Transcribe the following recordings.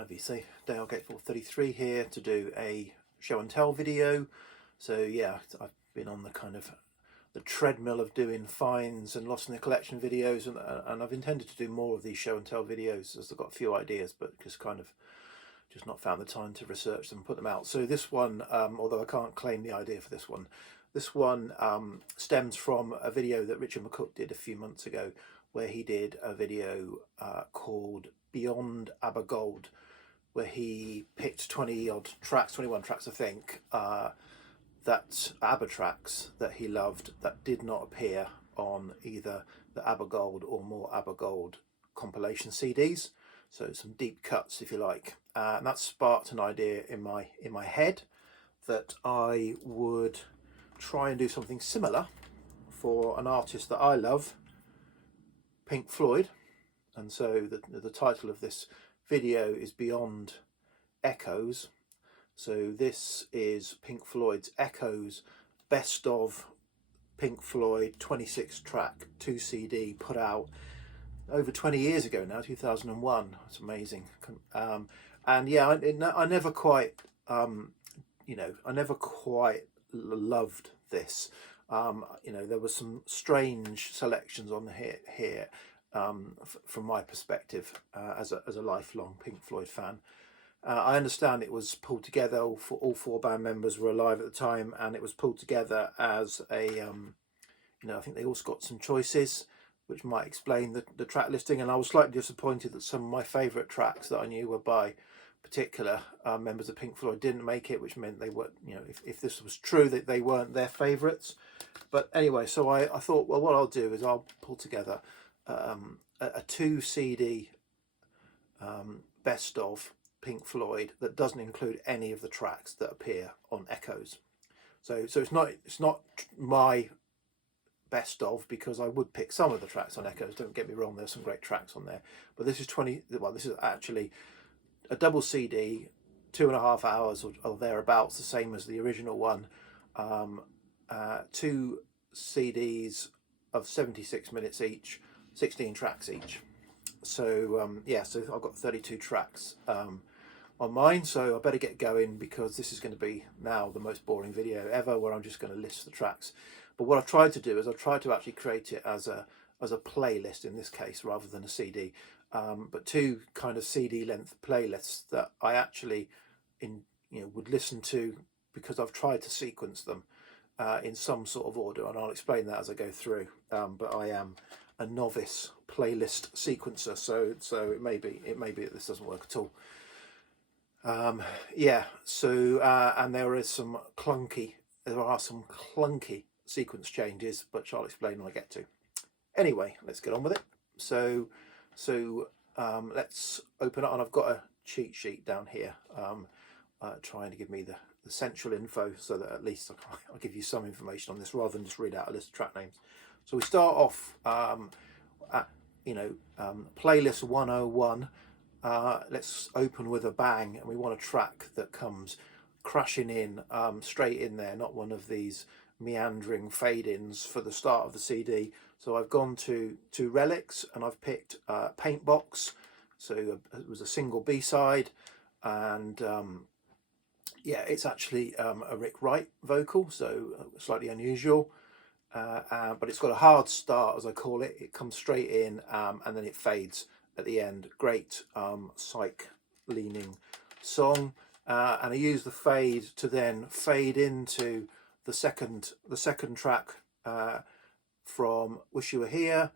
IVC, Dale Gateful 33 here to do a show and tell video. So yeah, I've been on the kind of the treadmill of doing finds and lost in the collection videos, and I've intended to do more of these show and tell videos as I've got a few ideas, but just not found the time to research them and put them out. So this one, although I can't claim the idea for this one stems from a video that Richard McCook did a few months ago, where he did a video called Beyond Abergold, where he picked 21 tracks I think, that ABBA tracks that he loved that did not appear on either the Abergold or More Abergold compilation CDs. So some deep cuts, if you like, and that sparked an idea in my head that I would try and do something similar for an artist that I love, Pink Floyd. And so the title of this video is Beyond Echoes. So this is Pink Floyd's Echoes best of Pink Floyd 26 track 2 CD, put out over 20 years ago now, 2001. It's amazing. And yeah, I never quite I never quite loved this. There were some strange selections on here from my perspective as a lifelong Pink Floyd fan. I understand it was pulled together, all four band members were alive at the time, and it was pulled together as a I think they also got some choices which might explain the track listing, and I was slightly disappointed that some of my favourite tracks that I knew were by particular members of Pink Floyd didn't make it, which meant they were, if this was true, that they weren't their favourites. But anyway, so I thought, well, what I'll do is I'll pull together a 2 CD best of Pink Floyd that doesn't include any of the tracks that appear on Echoes. So it's not my best of, because I would pick some of the tracks on Echoes, don't get me wrong, there's some great tracks on there, but this is this is actually a double CD, 2.5 hours or thereabouts, the same as the original one. 2 CDs of 76 minutes each, 16 tracks each. So yeah, so I've got 32 tracks on mine, so I better get going, because this is going to be now the most boring video ever, where I'm just going to list the tracks. But what I've tried to do is I've tried to actually create it as a playlist in this case, rather than a CD. But 2 kind of CD length playlists that I actually would listen to, because I've tried to sequence them in some sort of order, and I'll explain that as I go through. But I am a novice playlist sequencer, so it may be that this doesn't work at all. Yeah, so and there are some clunky sequence changes, but I'll explain when I get to. Anyway, let's get on with it. So let's open it, and I've got a cheat sheet down here trying to give me the central info, so that at least I'll give you some information on this rather than just read out a list of track names. So we start off at playlist 101. Let's open with a bang, and we want a track that comes crashing in straight in there, not one of these meandering fade-ins for the start of the CD. So I've gone to Relics, and I've picked Paintbox. So it was a single B-side, and yeah, it's actually a Rick Wright vocal, so slightly unusual, but it's got a hard start, as I call it. It comes straight in, and then it fades at the end. Great psych leaning song, and I use the fade to then fade into the second track from Wish You Were Here,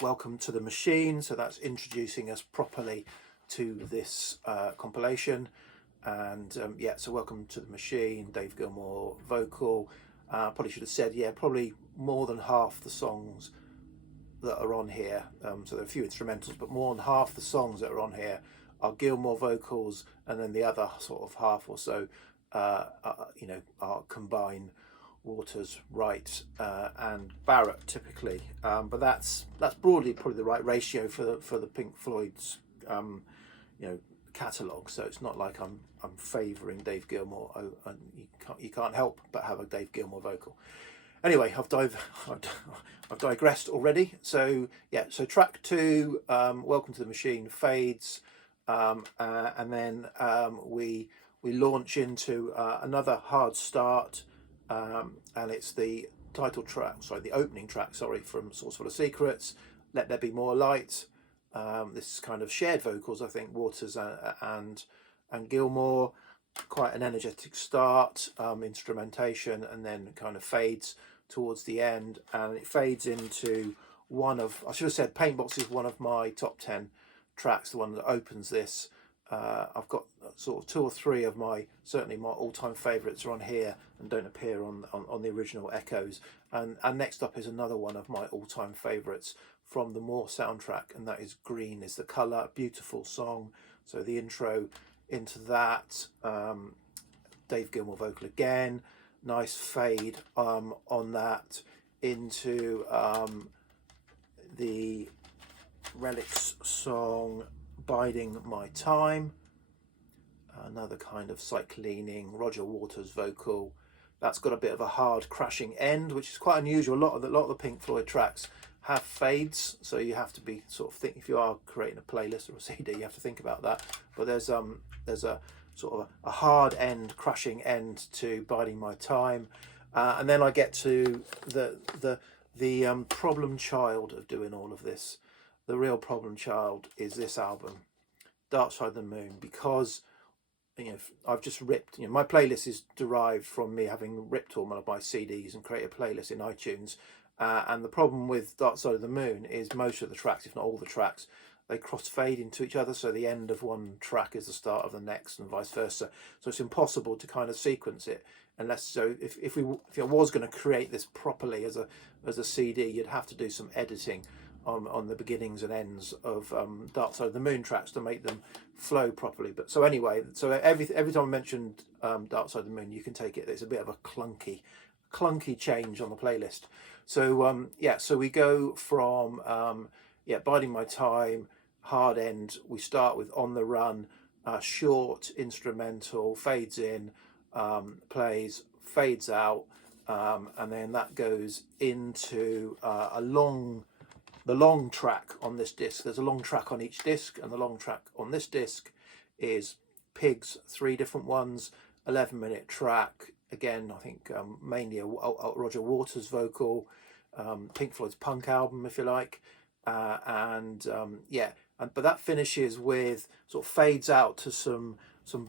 Welcome to the Machine. So that's introducing us properly to this compilation. And yeah, so Welcome to the Machine, Dave Gilmour vocal. Probably should have said, yeah, probably more than half the songs that are on here, so there are a few instrumentals, but more than half the songs that are on here are Gilmour vocals, and then the other sort of half or so are combined Waters, Wright, and Barrett typically. But that's broadly probably the right ratio for the Pink Floyd's catalogue. So it's not like I'm favouring Dave Gilmour. And you can't help but have a Dave Gilmour vocal. Anyway, I've digressed already. So yeah, so track 2, Welcome to the Machine, fades and then we launch into another hard start, and it's the the opening track, sorry, from Source Full of Secrets, Let There Be More Light. This is kind of shared vocals, I think, Waters and Gilmour. Quite an energetic start, instrumentation, and then kind of fades towards the end, and it fades into one of, I should have said Paintbox is one of my top 10 tracks, the one that opens this. I've got sort of 2 or 3 of certainly my all-time favourites are on here and don't appear on the original Echoes. And next up is another one of my all-time favourites from the More soundtrack, and that is Green is the Colour. Beautiful song. So the intro into that, Dave Gilmour vocal again, nice fade on that into the Relics song Biding My Time, another kind of cycling Roger Waters vocal. That's got a bit of a hard crashing end, which is quite unusual. A lot of the Pink Floyd tracks have fades, so you have to be sort of think, if you are creating a playlist or a CD, you have to think about that. But there's a sort of a hard end, crashing end to Biding My Time, and then I get to the problem child of doing all of this. The real problem child is this album, Dark Side of the Moon, because I've just ripped. My playlist is derived from me having ripped all of my CDs and created a playlist in iTunes. And the problem with Dark Side of the Moon is most of the tracks, if not all the tracks, they crossfade into each other. So the end of one track is the start of the next, and vice versa. So it's impossible to kind of sequence it unless. So if I was going to create this properly as a CD, you'd have to do some editing on the beginnings and ends of Dark Side of the Moon tracks to make them flow properly. But so anyway, so every time I mentioned Dark Side of the Moon, you can take it. It's a bit of a clunky change on the playlist. So so we go from Biding My Time, hard end. We start with On the Run, short instrumental, fades in, plays, fades out, and then that goes into the long track on this disc. There's a long track on each disc, and the long track on this disc is Pigs, 3 different ones, 11-minute track. Again, I think mainly a Roger Waters vocal, Pink Floyd's punk album, if you like, but that finishes with sort of fades out to some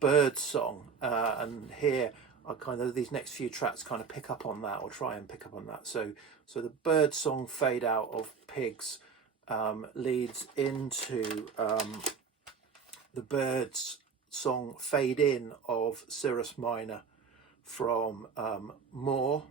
bird song, and here are kind of these next few tracks kind of pick up on that, or try and pick up on that. So the bird song fade out of Pigs leads into the Birds song fade in of Cirrus Minor from More,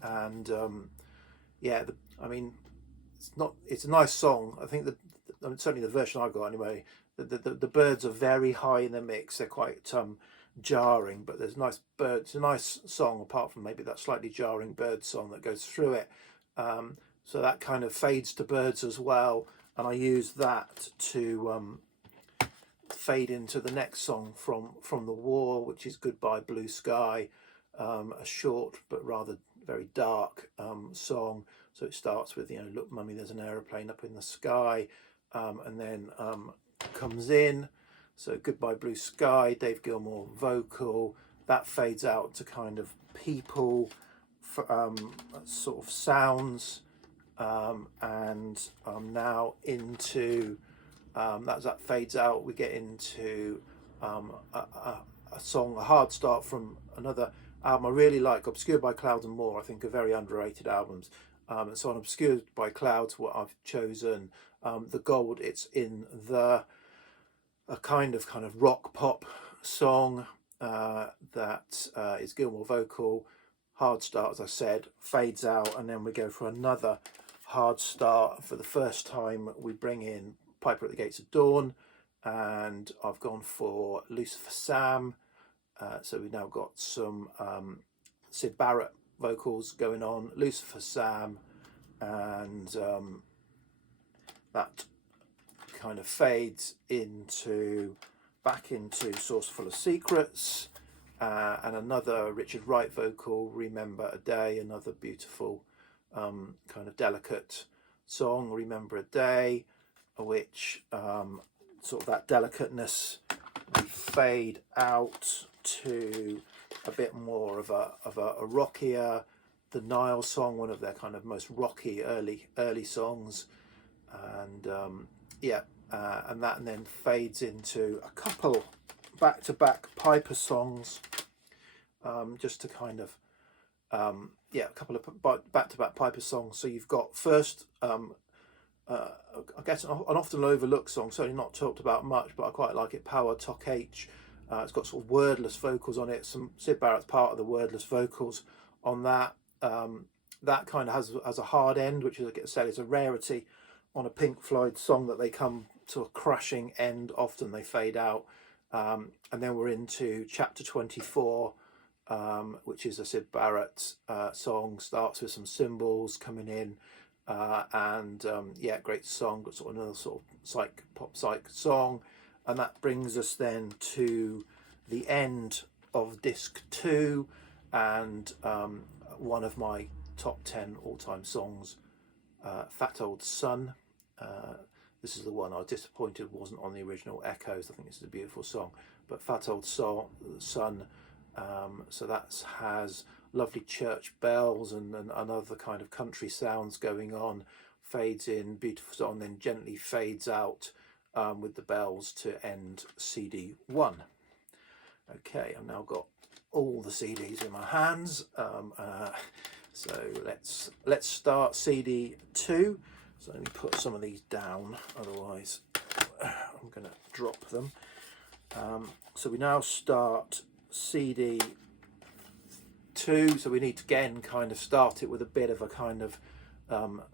and it's a nice song. I think certainly the version I got anyway, the birds are very high in the mix. They're quite jarring, but there's nice birds. It's a nice song, apart from maybe that slightly jarring bird song that goes through it. So that kind of fades to birds as well, and I use that to fade into the next song from The War, which is Goodbye Blue Sky, a short but rather very dark song. So it starts with, look mummy, there's an aeroplane up in the sky, and then comes in. So Goodbye Blue Sky, Dave Gilmour vocal, that fades out to kind of people sort of sounds, and now into that fades out. We get into a song, a hard start from another album I really like, Obscured by Clouds and More. I think are very underrated albums. And so on Obscured by Clouds, what I've chosen, The Gold, it's in a kind of rock pop song that is Gilmour vocal. Hard start, as I said, fades out, and then we go for another hard start. For the first time, we bring in Piper at the Gates of Dawn, and I've gone for Lucifer Sam. So we've now got some Syd Barrett vocals going on, Lucifer Sam, and that kind of fades back into Source Full of Secrets, and another Richard Wright vocal, Remember a Day, another beautiful kind of delicate song, Remember a Day, which sort of that delicateness. We fade out to a bit more of a rockier, the Nile song, one of their kind of most rocky early songs, and and then fades into a couple back-to-back Piper songs, just to kind of a couple of back-to-back Piper songs. So you've got first I guess an often overlooked song, certainly not talked about much, but I quite like it, Power Tok H. It's got sort of wordless vocals on it. Some Syd Barrett's part of the wordless vocals on that. That kind of has a hard end, which, as I said, is a rarity on a Pink Floyd song, that they come to a crashing end. Often they fade out. And then we're into chapter 24, which is a Syd Barrett song. Starts with some cymbals coming in. Great song, got sort of another sort of pop psych song, and that brings us then to the end of disc 2, and one of my top 10 all-time songs, Fat Old Sun. This is the one I was disappointed wasn't on the original Echoes. I think this is a beautiful song, but Fat Old Sun. So that has lovely church bells and other kind of country sounds going on, fades in, beautiful song, then gently fades out with the bells to end CD 1. Okay, I've now got all the CDs in my hands, so let's start CD 2. So let me put some of these down, otherwise I'm going to drop them. So we now start CD 2, so we need to again kind of start it with a bit of a kind of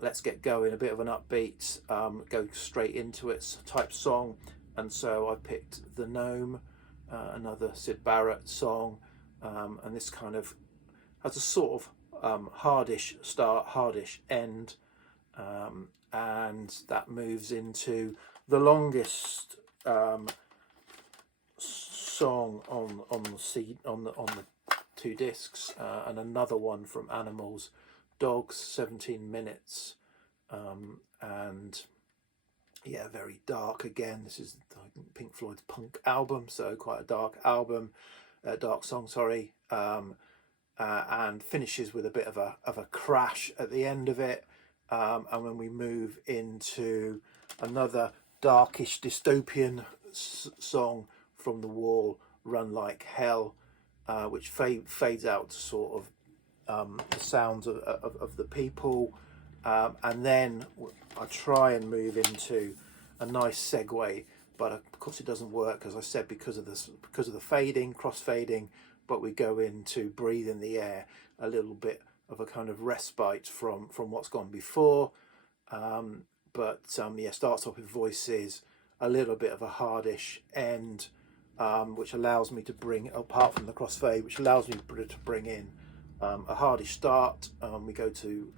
let's get going, a bit of an upbeat, go straight into it type song. And so I picked the Gnome, another Syd Barrett song, and this kind of has a sort of hardish start, hardish end, and that moves into the longest song on the 2 discs, and another one from Animals, Dogs, 17 minutes, and yeah, very dark again. This is Pink Floyd's punk album, so quite a dark album, dark song, sorry, and finishes with a bit of a crash at the end of it, and when we move into another darkish dystopian song from The Wall, Run Like Hell, which fades out to sort of the sounds of the people, and then I try and move into a nice segue, but of course it doesn't work, as I said, because of the fading, cross fading. But we go into Breathe in the Air, a little bit of a kind of respite from what's gone before, starts off with Voices, a little bit of a hardish end, which allows me to bring, apart from the crossfade, which allows me to bring in a hardish start. We go to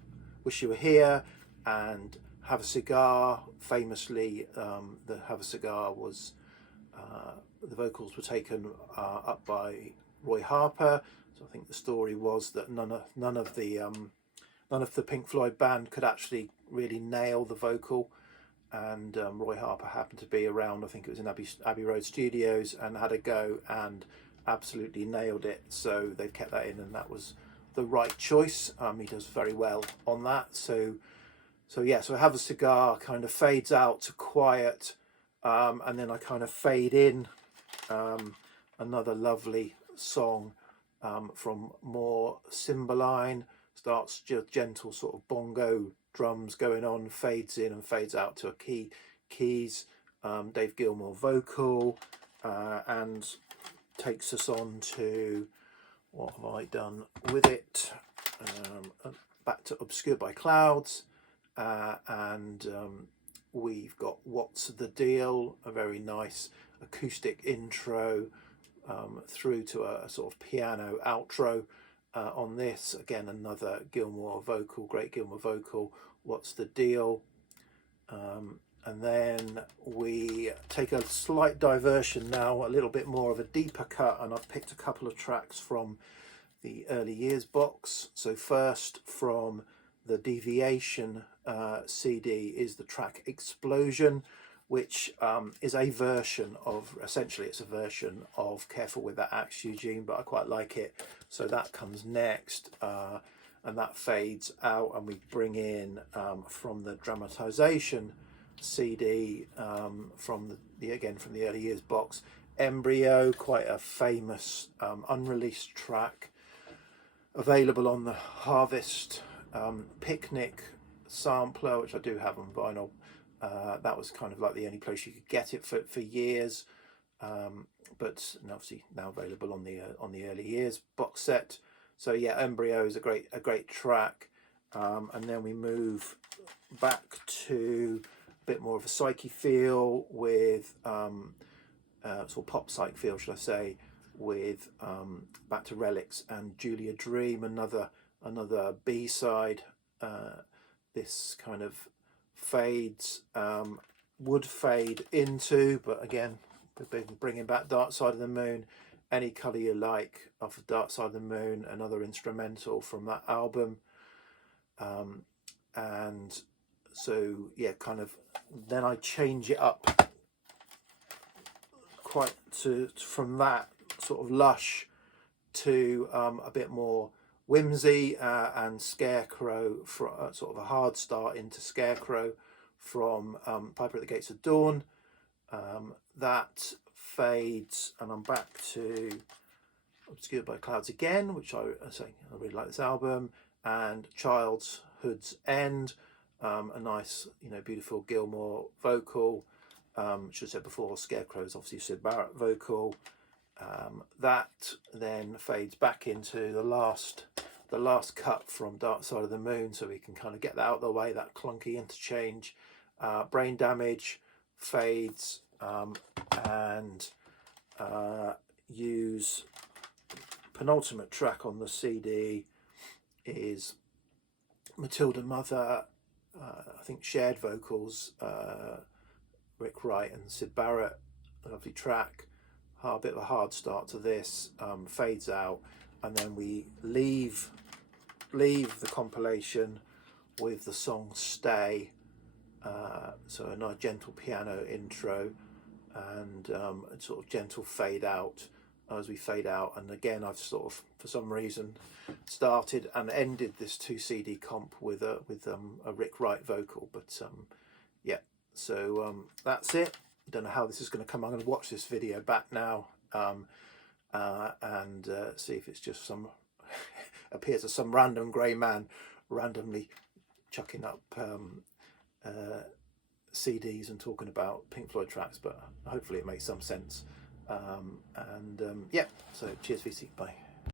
Wish You Were Here and Have a Cigar. Famously, the Have a Cigar was, the vocals were taken up by Roy Harper. So I think the story was that none of the Pink Floyd band could actually really nail the vocal, and Roy Harper happened to be around, I think it was in Abbey Road Studios, and had a go and absolutely nailed it. So they've kept that in, and that was the right choice. He does very well on that. So Have a Cigar kind of fades out to quiet, and then I kind of fade in another lovely song from more Cymbaline. Starts just gentle sort of bongo drums going on, fades in and fades out to a keys, Dave Gilmour vocal, and takes us on to, what have I done with it, back to Obscured by Clouds, and we've got What's the Deal, a very nice acoustic intro through to a sort of piano outro. On this, again, another Gilmour vocal, great Gilmour vocal, What's the Deal? And then we take a slight diversion now, a little bit more of a deeper cut, and I've picked a couple of tracks from the Early Years box. So first, from the Deviation CD is the track Explosion, which is a version of, essentially it's a version of Careful With That Axe, Eugene, but I quite like it. So that comes next, and that fades out, and we bring in from the dramatization CD, from from the early years box, Embryo, quite a famous unreleased track, available on the Harvest Picnic sampler, which I do have on vinyl. That was kind of like the only place you could get it for years, but obviously now available on the early years box set. So yeah, Embryo is a great track, and then we move back to a bit more of a psyche feel with sort of pop psych feel, should I say, with back to Relics and Julia Dream, another B-side. This kind of fades, would fade into, but again, we've been bringing back Dark Side of the Moon, Any Colour You Like off of Dark Side of the Moon, another instrumental from that album. And so yeah, kind of then I change it up quite from that sort of lush to a bit more whimsy, and Scarecrow, for sort of a hard start into Scarecrow from Piper at the Gates of Dawn. That fades, and I'm back to Obscured by Clouds again, which I really like this album, and Childhood's End, a nice, beautiful Gilmour vocal. Should have said before, Scarecrow's obviously Syd Barrett vocal. That then fades back into the last cut from Dark Side of the Moon, so we can kind of get that out of the way, that clunky interchange. Brain Damage fades, and use penultimate track on the CD is Matilda Mother, I think shared vocals, Rick Wright and Syd Barrett, a lovely track. A bit of a hard start to this, fades out, and then we leave the compilation with the song Stay, so a nice gentle piano intro, and a sort of gentle fade out as we fade out. And again, I've sort of, for some reason, started and ended this 2 CD comp with a Rick Wright vocal, but yeah, so that's it. Don't know how this is going to come. I'm going to watch this video back now, and see if it's just appears as some random grey man randomly chucking up CDs and talking about Pink Floyd tracks, but hopefully it makes some sense. Yeah, so cheers VC, bye.